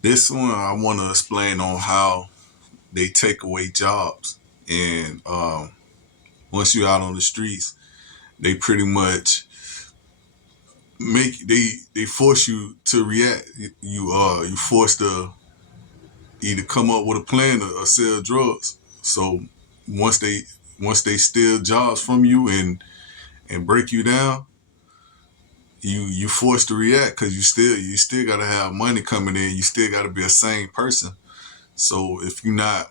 This one I want to explain on how they take away jobs, and once you're out on the streets, they pretty much they force you to react. You forced to either come up with a plan or sell drugs. So once they once they steal jobs from you and break you down, you forced to react because you still gotta have money coming in. You still gotta be a sane person. So if you're not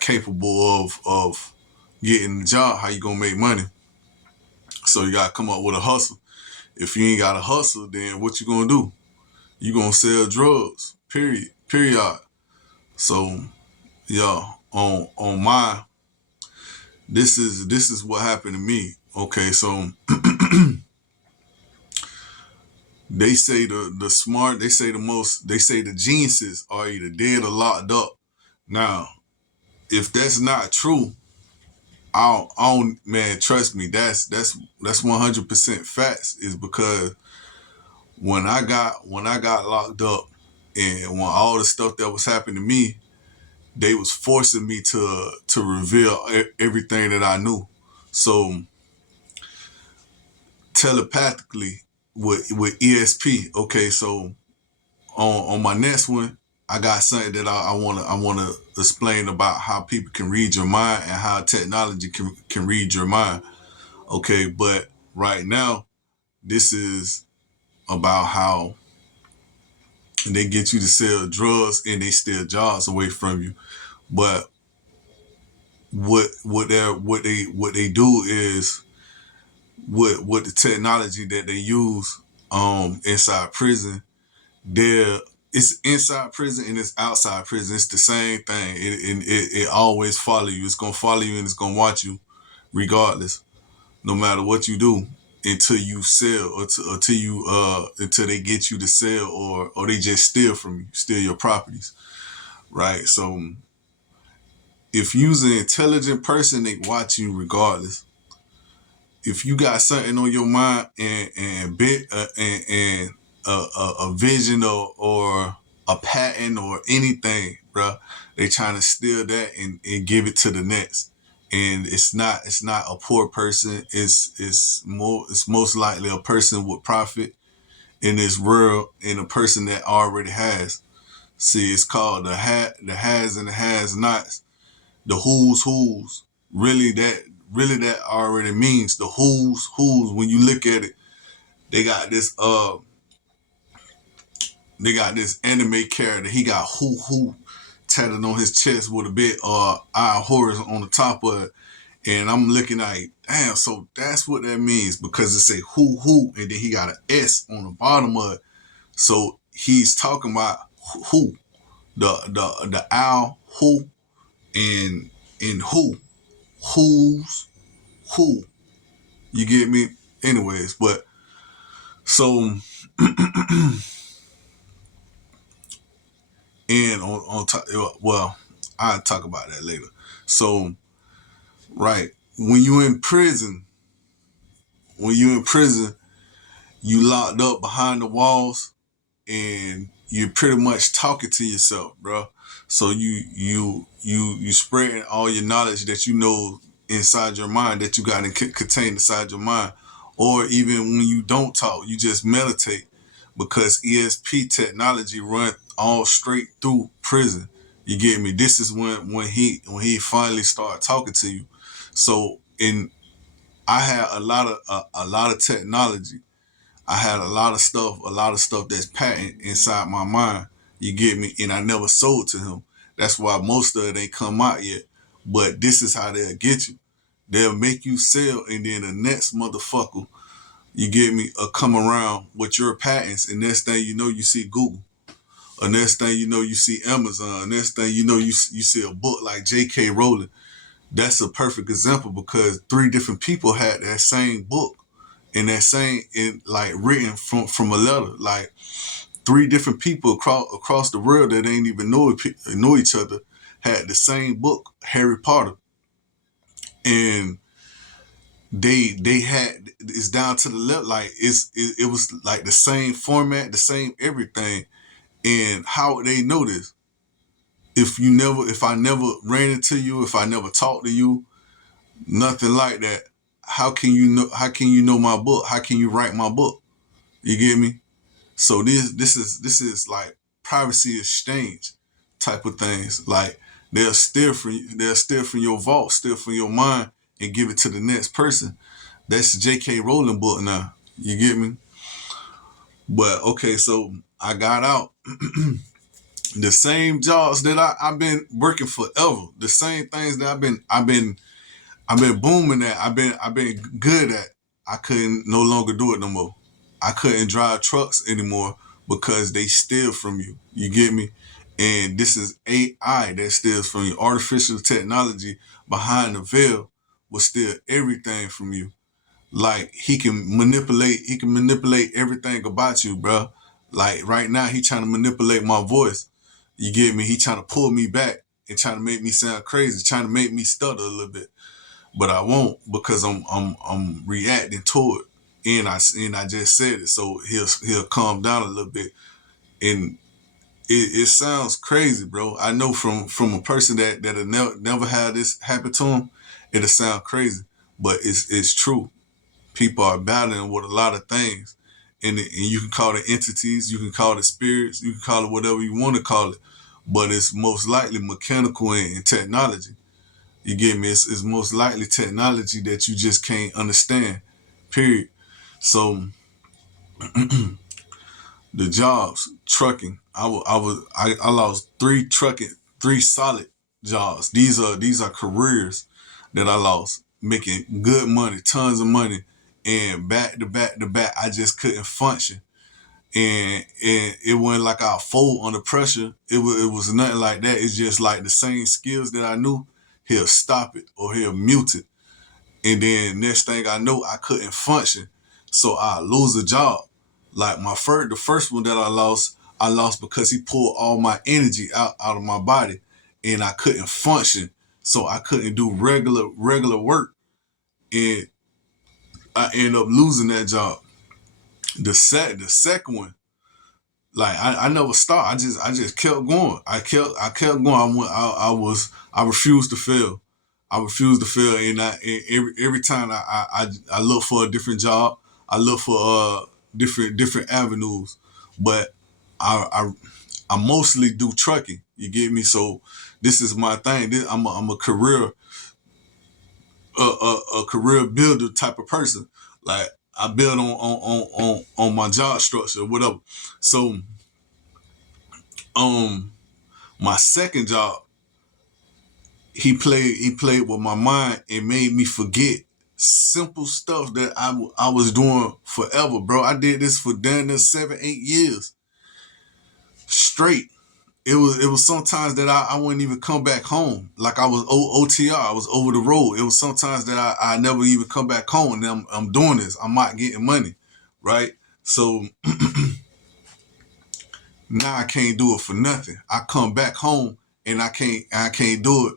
capable of getting a job, how you gonna make money? So you gotta come up with a hustle. If you ain't got a hustle, then what you gonna do? You gonna sell drugs. Period. Period. So yeah, on my this is what happened to me. Okay, so they say the smart, they say the most, they say the geniuses are either dead or locked up. Now, if that's not true, I don't, man, trust me, that's 100% facts. Is because when I got locked up and when all the stuff that was happening to me, they was forcing me to reveal everything that I knew. So telepathically with ESP, okay, so on my next one, I got something that I wanna explain about how people can read your mind and how technology can read your mind. Okay, but right now, this is about how they get you to sell drugs and they steal jobs away from you. But what they do is what the technology that they use inside prison, there it's inside prison and it's outside prison. It's the same thing. It always follow you. It's gonna follow you and it's gonna watch you regardless, no matter what you do until you sell or until they get you to sell or they just steal from you, steal your properties, right? So if you's an intelligent person, they watch you regardless. If you got something on your mind and bit and a vision or a patent or anything, bro, they trying to steal that and give it to the next. And it's not a poor person. It's most likely a person with profit in this world and a person that already has. See, it's called the has and the has nots, the who's. Really that already means the who's when you look at it, they got this they got this anime character. He got who tatted on his chest with a bit eye horrors on the top of it. And I'm looking like, damn, so that's what that means because it say who and then he got an S on the bottom of it. So he's talking about who, the owl who and who's who. You get me? Anyways, but so and on top, well, I'll talk about that later. So right, when you in prison, when you in prison, you locked up behind the walls, and you're pretty much talking to yourself, bro. So you spreading all your knowledge that you know inside your mind that you got contained inside your mind, or even when you don't talk, you just meditate because ESP technology run all straight through prison. You get me? This is when he finally started talking to you. So in I had a lot of technology. I had a lot of stuff that's patent inside my mind. You get me? And I never sold to him. That's why most of it ain't come out yet. But this is how they'll get you. They'll make you sell, and then the next motherfucker, you get me, come around with your patents, and next thing you know, you see Google. Or next thing you know, you see Amazon. Next thing you know, you see a book like J.K. Rowling. That's a perfect example because three different people had that same book and that same in like written from a letter. Like three different people across the world that ain't even know each other had the same book, Harry Potter, and they had it's down to the left. Like it was like the same format, the same everything, And how would they know this? If I never ran into you, if I never talked to you, nothing like that, how can you know my book? How can you write my book? You get me? So this is like privacy exchange type of things. Like they'll steal from your vault, steal from your mind, and give it to the next person. That's J.K. Rowling book now. You get me? But okay, so I got out. The same jobs that I've been working forever. The same things that I've been booming at. I've been good at. I couldn't no longer do it no more. I couldn't drive trucks anymore because they steal from you. You get me? And this is AI that steals from you. Artificial technology behind the veil will steal everything from you. Like he can manipulate everything about you, bro. Like right now, he trying to manipulate my voice. You get me? He trying to pull me back and trying to make me sound crazy, trying to make me stutter a little bit. But I won't because I'm reacting to it, and I just said it, so he'll calm down a little bit. And it sounds crazy, bro. I know from a person that never had this happen to him, it'll sound crazy, but it's true. People are battling with a lot of things, and you can call it entities, you can call it spirits, you can call it whatever you want to call it, but it's most likely mechanical and technology. You get me? It's most likely technology that you just can't understand. Period. So the jobs, trucking. I lost three solid jobs. These are careers that I lost, making good money, tons of money, and back to back to back, I just couldn't function. And it wasn't like I fold under pressure. It was nothing like that. It's just like the same skills that I knew, he'll stop it or he'll mute it. And then next thing I know, I couldn't function. So I lose a job. Like the first one that I lost because he pulled all my energy out of my body and I couldn't function. So I couldn't do regular work. And I ended up losing that job. The second one, like I never stopped. I just kept going. I kept going. I refused to fail. I refused to fail, and every time I look for a different job. I look for different avenues, but I I mostly do trucking. You get me? So this is my thing. I'm a career a career builder type of person. Like I build on my job structure, whatever. So um my second job, he played with my mind and made me forget simple stuff that I was doing forever, bro. I did this for damn near 7, 8 years straight. It was sometimes that I wouldn't even come back home. Like I was OTR, I was over the road. It was sometimes that I never even come back home, and I'm doing this. I'm not getting money, right? So now I can't do it for nothing. I come back home and I can't do it,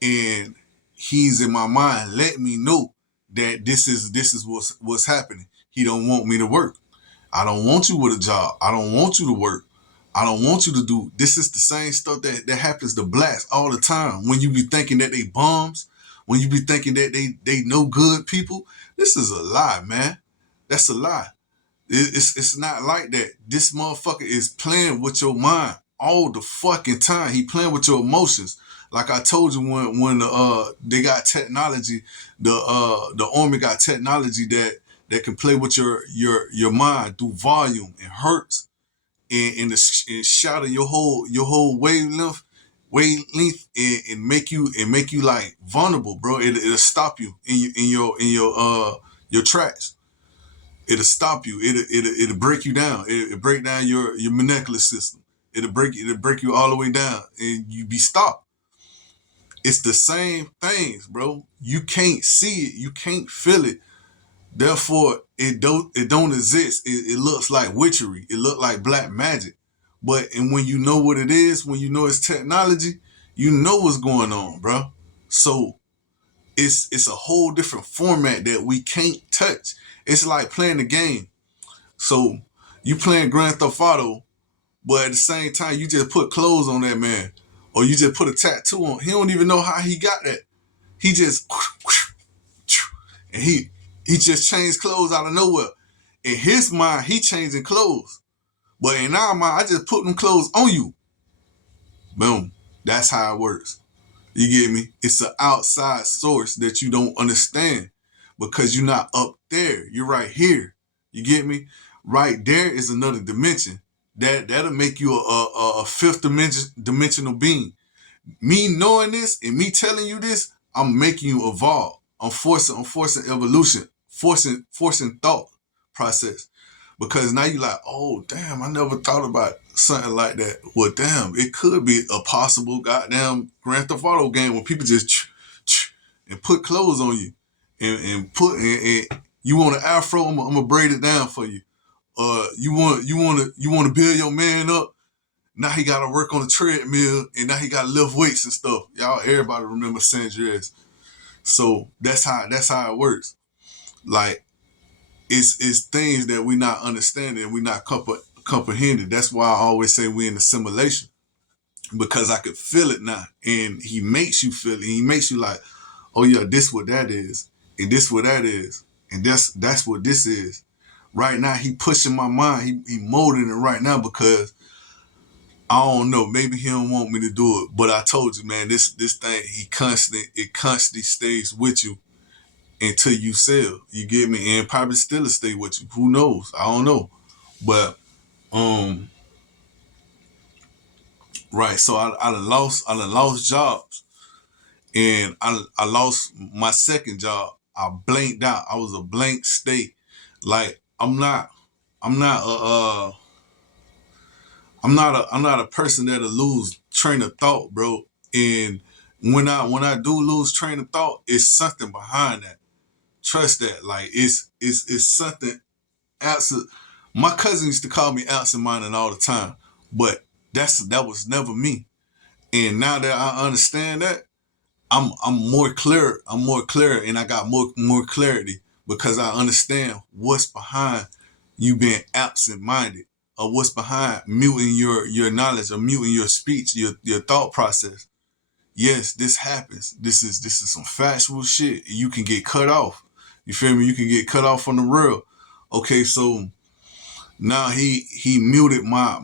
and he's in my mind letting me know that this is what's happening. He don't want me to work. I don't want you with a job. I don't want you to work. I don't want you to do. This is the same stuff that happens to blacks all the time. When you be thinking that they bums, when you be thinking that they no good people, this is a lie, man. That's a lie. It's not like that. This motherfucker is playing with your mind all the fucking time. He playing with your emotions. Like I told you when they got technology, the army got technology that can play with your mind through volume and hertz and shatter your whole wavelength and make you like vulnerable, bro. It'll stop you in your tracks. It'll stop you. It'll break you down. It'll break down your molecular system. It'll break you all the way down, and you be stopped. It's the same things, bro. You can't see it. You can't feel it. Therefore, it don't exist. It looks like witchery. It looks like black magic. And when you know what it is, when you know it's technology, you know what's going on, bro. So it's a whole different format that we can't touch. It's like playing the game. So you playing Grand Theft Auto, But at the same time, you just put clothes on that man, or you just put a tattoo on. He don't even know how he got that. He just and he just changed clothes out of nowhere. In his mind, he changing clothes. But in our mind, I just put them clothes on you. Boom. That's how it works. You get me? It's an outside source that you don't understand because you're not up there. You're right here. You get me? Right there is another dimension. That'll make you a fifth dimensional being. Me knowing this and me telling you this, I'm making you evolve. I'm forcing evolution, forcing thought process. Because now you like, oh damn, I never thought about something like that. Well, damn, it could be a possible goddamn Grand Theft Auto game where people just and put clothes on you and you want an afro, I'm gonna braid it down for you. You want to build your man up. Now he got to work on the treadmill and now he got to lift weights and stuff. Y'all, everybody remember San Andreas. So that's how it works. Like it's things that we not understanding, we not comprehending. That's why I always say we in a simulation because I could feel it now, and he makes you feel it. He makes you like, oh yeah, this what that is, and this what that is, and that's what this is. Right now, he pushing my mind. He molding it right now because I don't know. Maybe he don't want me to do it, but I told you, man, this thing it constantly stays with you until you sell. You get me? And probably still stay with you. Who knows? I don't know. But right. So I done lost jobs, and I lost my second job. I blanked out. I was a blank state. Like I'm not I'm not a person that'll lose train of thought, bro. And when I do lose train of thought, it's something behind that. Trust that. Like it's something absent. My cousin used to call me absent-minded all the time, but that was never me. And now that I understand that, I'm more clear. I'm more clear, and I got more clarity because I understand what's behind you being absent-minded, or what's behind muting your knowledge or muting your speech, your thought process. Yes, this happens. This is some factual shit. You can get cut off. You feel me? You can get cut off from the real. Okay, so now he muted my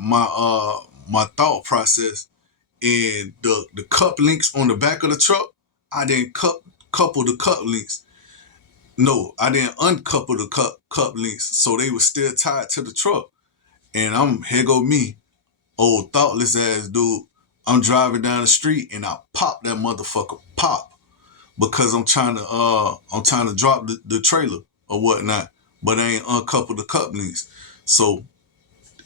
thought process, and the cup links on the back of the truck, I didn't couple the cup links. No, I didn't uncouple the cup links, so they were still tied to the truck. And here go me, old thoughtless ass dude. I'm driving down the street and I pop that motherfucker pop because I'm trying to drop the trailer or whatnot, but I ain't uncouple the cup links. So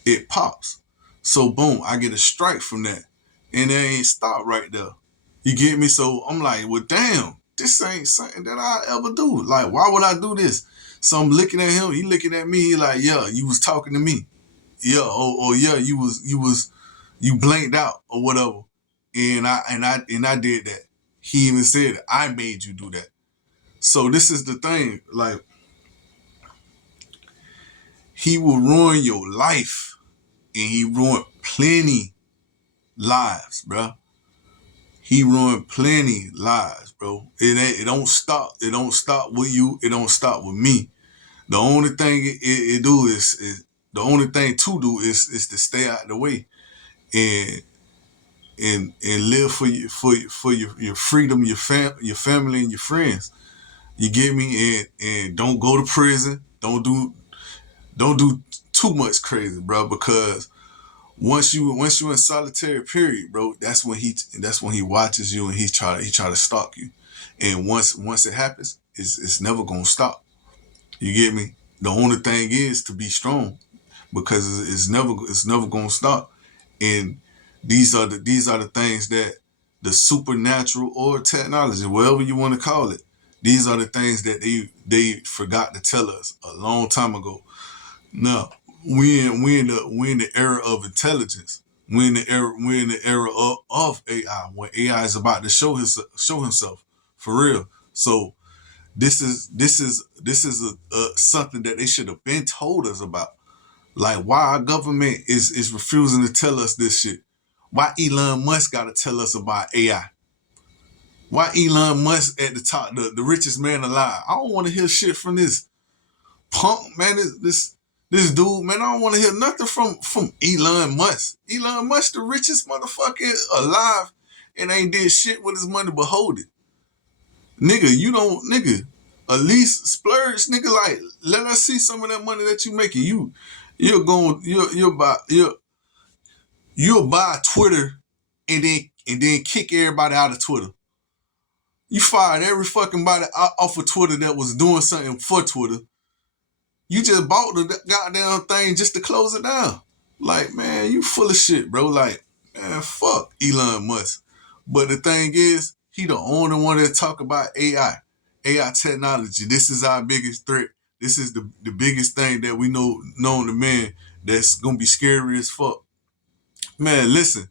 it pops. So boom, I get a strike from that. And it ain't stopped right there. You get me? So I'm like, well damn, this ain't something that I ever do. Like, why would I do this? So I'm looking at him, he looking at me, he like, yeah, you was talking to me. Yeah, or yeah, you blanked out or whatever. And I did that. He even said I made you do that. So this is the thing, like he will ruin your life, and he ruined plenty lives, bro. He ruined plenty lives, bro. It don't stop. It don't stop with you. It don't stop with me. The only thing it do is the only thing to do is to stay out of the way and live for your freedom, your family and your friends. You get me? And don't go to prison. Don't do too much crazy, bro, because once you in solitary period, bro, that's when he watches you and he try to stalk you. And once it happens, it's never gonna stop. You get me? The only thing is to be strong because it's never gonna stop. And these are the things that the supernatural or technology, whatever you want to call it, these are the things that they forgot to tell us a long time ago. Now we in the era of intelligence. We in the era of AI, when AI is about to show himself for real. So this is something that they should have been told us about. Like, why our government is refusing to tell us this shit? Why Elon Musk gotta tell us about AI? Why Elon Musk at the top, the richest man alive? I don't want to hear shit from this punk, man. This dude, man. I don't want to hear nothing from Elon Musk. Elon Musk, the richest motherfucker alive, and ain't did shit with his money but hold it. Nigga, you don't, nigga, at least splurge, nigga, like, let us see some of that money that you making. You'll buy Twitter and then kick everybody out of Twitter. You fired every fucking body off of Twitter that was doing something for Twitter. You just bought the goddamn thing just to close it down. Like, man, you full of shit, bro. Like, man, fuck Elon Musk. But the thing is, he the only one that talk about AI technology. This is our biggest threat. This is the biggest thing that we know known to man that's gonna be scary as fuck. Man, listen.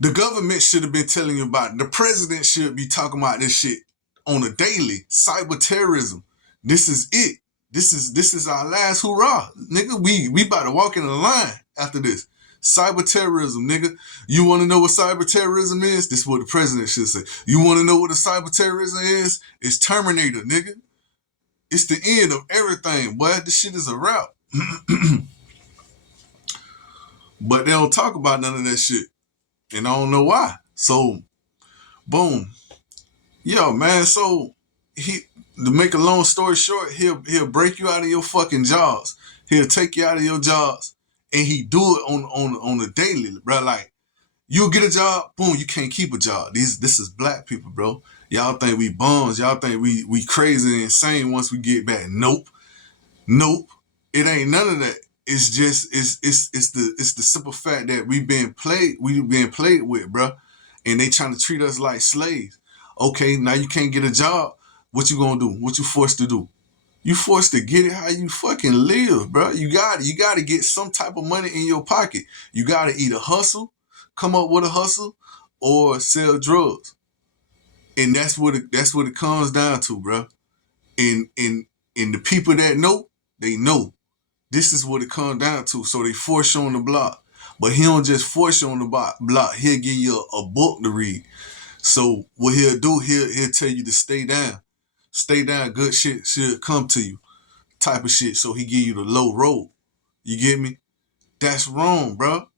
The government should have been telling you about it. The president should be talking about this shit on a daily. Cyber terrorism. This is it. This is our last hurrah. Nigga, we about to walk in the line after this. Cyber terrorism, nigga. You want to know what cyber terrorism is? This is what the president should say. You want to know what the cyber terrorism is? It's Terminator, nigga. It's the end of everything, boy. This shit is a wrap. But they don't talk about none of that shit. And I don't know why. So, boom. Yo, man, so to make a long story short, he'll break you out of your fucking jobs. He'll take you out of your jobs, and he do it on a daily, bro. Like, you'll get a job, boom, you can't keep a job. This is black people, bro. Y'all think we bums. Y'all think we crazy and insane once we get back. Nope. It ain't none of that. It's just it's the simple fact that we've been played with, bro. And they trying to treat us like slaves. Okay, now you can't get a job. What you gonna do? What you forced to do? You forced to get it how you fucking live, bro. You got to get some type of money in your pocket. You got to either hustle, come up with a hustle, or sell drugs. And that's what it comes down to, bro. And the people that know, they know. This is what it comes down to. So they force you on the block. But he don't just force you on the block. He'll give you a book to read. So what he'll do, he'll tell you to stay down. Stay down, good shit should come to you. Type of shit. So he give you the low road. You get me? That's wrong, bro.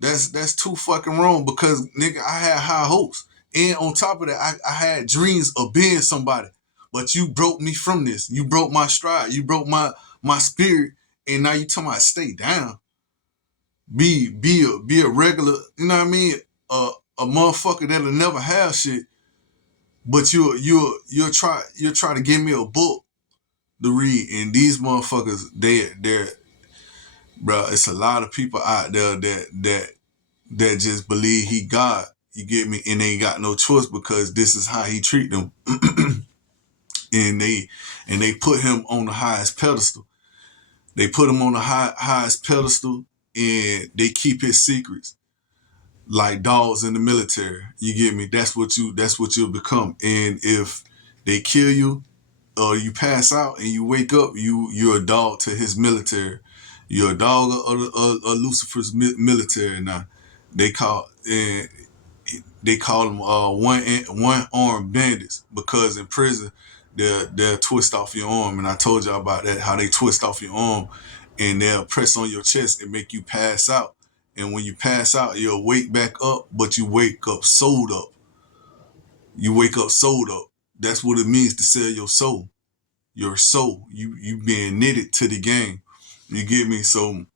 That's too fucking wrong because, nigga, I had high hopes. And on top of that, I had dreams of being somebody. But you broke me from this. You broke my stride. You broke my spirit. And now you talking about stay down. Be a regular, you know what I mean? A motherfucker that'll never have shit. But you'll try to give me a book to read. And these motherfuckers, they're bro, it's a lot of people out there that just believe he God. You get me? And they ain't got no choice because this is how he treat them. and they put him on the highest pedestal. They put him on the highest pedestal and they keep his secrets like dogs in the military. You get me? That's what you'll become. And if they kill you or you pass out and you wake up, you're a dog to his military. You're a dog of Lucifer's military now. They call them one armed bandits because in prison they'll twist off your arm, and I told y'all about that, how they twist off your arm and they'll press on your chest and make you pass out. And when you pass out, you'll wake back up, but you wake up sold up. You wake up sold up. That's what it means to sell your soul. Your soul. You being knitted to the game. You get me? So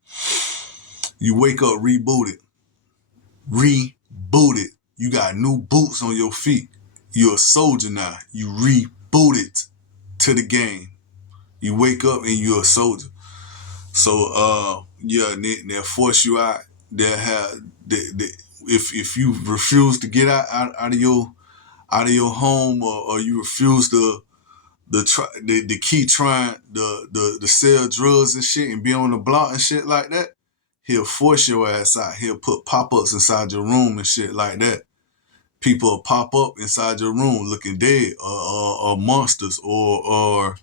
you wake up rebooted. You got new boots on your feet. You're a soldier now. You rebooted to the game. You wake up and you're a soldier. So they'll force you out. They'll have if you refuse to get out of your home or you refuse to keep trying the sell drugs and shit and be on the block and shit like that, he'll force your ass out. He'll put pop-ups inside your room and shit like that. People will pop up inside your room looking dead, or monsters, or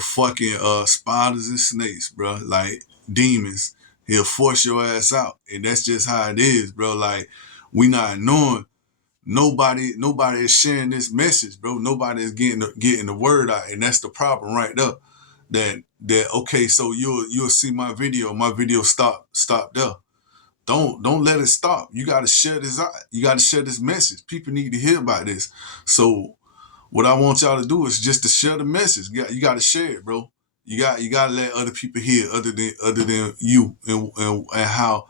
fucking spiders and snakes, bro. Like, demons. He'll force your ass out. And that's just how it is, bro. Like, we not knowing. Nobody is sharing this message, bro. Nobody is getting the word out. And that's the problem right there. That okay, so you'll see my video. My video stop there. Don't let it stop. You gotta share this out. You gotta share this message. People need to hear about this. So what I want y'all to do is just to share the message. You got to share it, bro. You got to let other people hear other than you and how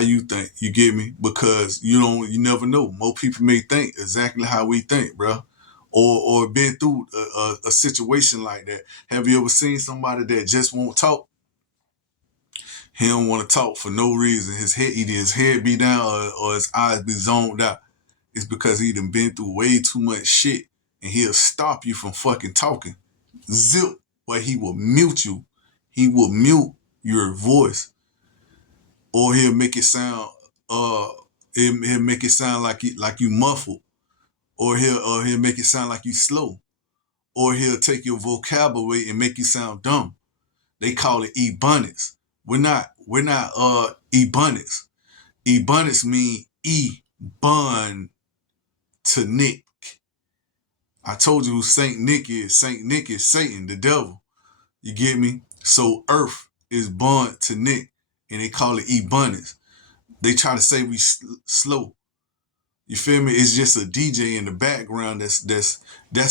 you think. You get me? Because you never know. More people may think exactly how we think, bro. Or been through a situation like that. Have you ever seen somebody that just won't talk? He don't want to talk for no reason. Either his head be down or his eyes be zoned out. It's because he done been through way too much shit, and he'll stop you from fucking talking. Zip, but he will mute you. He will mute your voice, or he'll make it sound he'll make it sound like you muffled, or he'll make it sound like you slow, or he'll take your vocabulary and make you sound dumb. They call it ebonics. We're not ebonics. Ebonics mean e-bun to Nick. I told you who Saint Nick is. Saint Nick is Satan, the devil. You get me? So Earth is born to Nick, and they call it ebonics. They try to say we slow. You feel me? It's just a DJ in the background. That's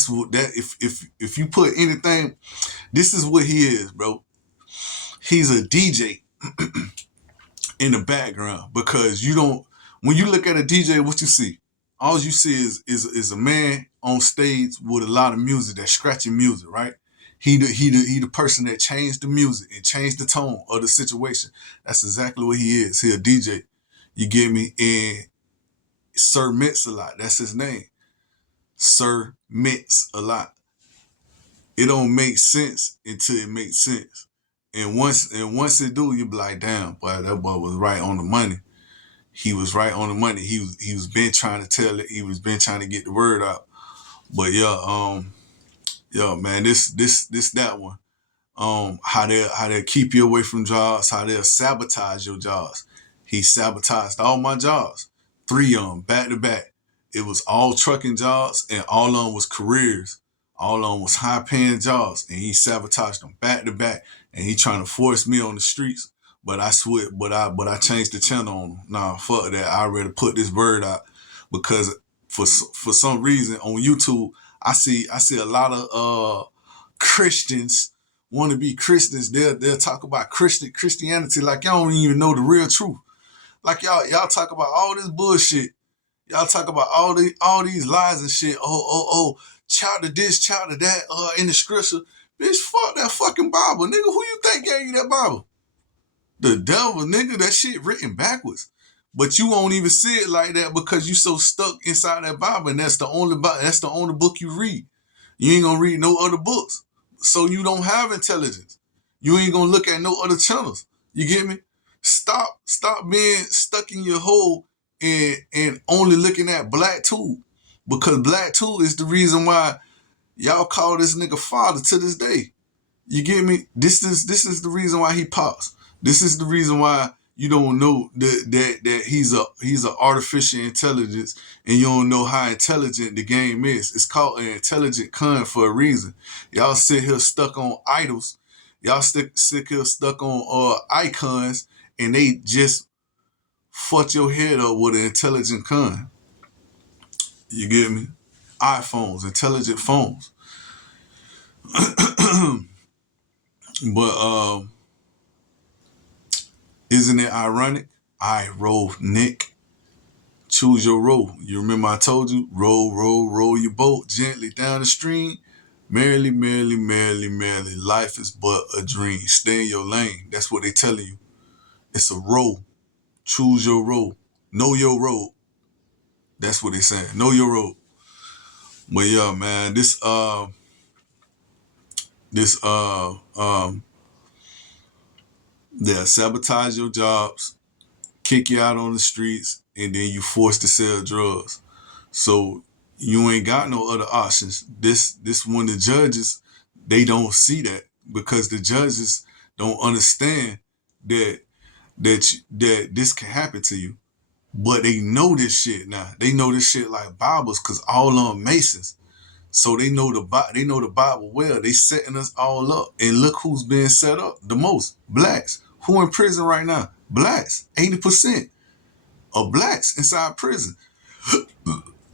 what that if you put anything, this is what he is, bro. He's a DJ in the background, because when you look at a DJ, what you see? All you see is a man on stage with a lot of music, that scratchy music, right? He the person that changed the music and changed the tone of the situation. That's exactly what he is. He a DJ. You get me? And Sir Mix-a-Lot, that's his name. Sir Mix-a-Lot. It don't make sense until it makes sense. And once it do, you be like, damn, boy, that boy was right on the money. He was right on the money. He was been trying to tell it. He was been trying to get the word out. But yeah, man, this that one. How they keep you away from jobs, how they'll sabotage your jobs. He sabotaged all my jobs. 3 of them back to back. It was all trucking jobs, and all of them was careers. All of them was high paying jobs, and he sabotaged them back to back. And he trying to force me on the streets. But I switched, but I changed the channel on him. Nah, fuck that. I already put this word out, because for some reason on YouTube, I see a lot of Christians want to be Christians. They'll talk about Christianity like y'all don't even know the real truth. Like y'all talk about all this bullshit. Y'all talk about all these lies and shit. Oh, chapter this, chapter that, in the scripture. Bitch, fuck that fucking Bible, nigga. Who you think gave you that Bible? The devil, nigga. That shit written backwards. But you won't even see it like that because you so stuck inside that Bible, and that's the only book you read. You ain't gonna read no other books. So you don't have intelligence. You ain't gonna look at no other channels. You get me? Stop being stuck in your hole and only looking at Black Tube. Because Black Tube is the reason why y'all call this nigga father to this day. You get me? This is the reason why he pops. This is the reason why you don't know that he's a artificial intelligence, and you don't know how intelligent the game is. It's called an intelligent con for a reason. Y'all sit here stuck on idols. Y'all sit here stuck on icons, and they just fuck your head up with an intelligent con. You get me? iPhones, intelligent phones. But isn't it ironic? Nick. Choose your row. You remember I told you? Row your boat gently down the stream. Merrily, merrily, merrily, merrily. Life is but a dream. Stay in your lane. That's what they telling you. It's a row. Choose your row. Know your road. That's what they saying. Know your road. But yeah, man, they'll sabotage your jobs, kick you out on the streets, and then you forced to sell drugs. So you ain't got no other options. This when the judges, they don't see that, because the judges don't understand that that this can happen to you. But they know this shit now. They know this shit like Bibles, cause all of them Masons. So they know the Bible well. They setting us all up. And look who's being set up the most. Blacks. Who in prison right now? Blacks. 80% of blacks inside prison.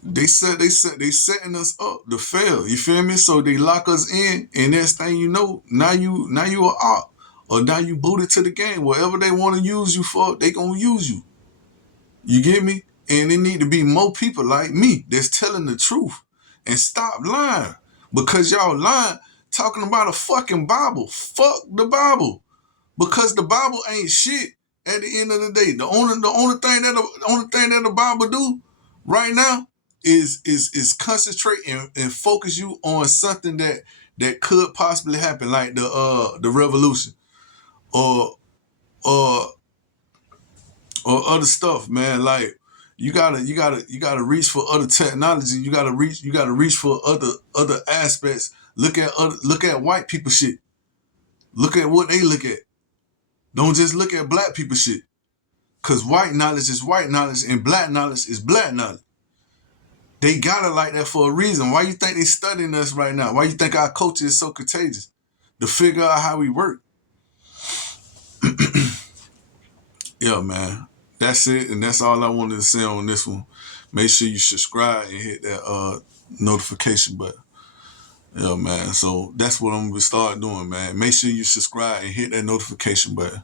They setting us up to fail. You feel me? So they lock us in, and next thing you know, now you a op. Or now you booted to the game. Whatever they want to use you for, they gonna use you. You get me? And there need to be more people like me that's telling the truth and stop lying. Because y'all lying, talking about a fucking Bible. Fuck the Bible. Because the Bible ain't shit at the end of the day. The only thing that the Bible do right now is concentrate and focus you on something that could possibly happen, like the revolution or or or other stuff, man. Like you gotta reach for other technology. You gotta reach for other aspects. Look at white people shit. Look at what they look at. Don't just look at black people shit. Cause white knowledge is white knowledge and black knowledge is black knowledge. They got it like that for a reason. Why you think they studying us right now? Why you think our culture is so contagious? To figure out how we work. Yeah, man. That's it, and that's all I wanted to say on this one. Make sure you subscribe and hit that notification button. Yeah, man. So that's what I'm gonna start doing, man. Make sure you subscribe and hit that notification button.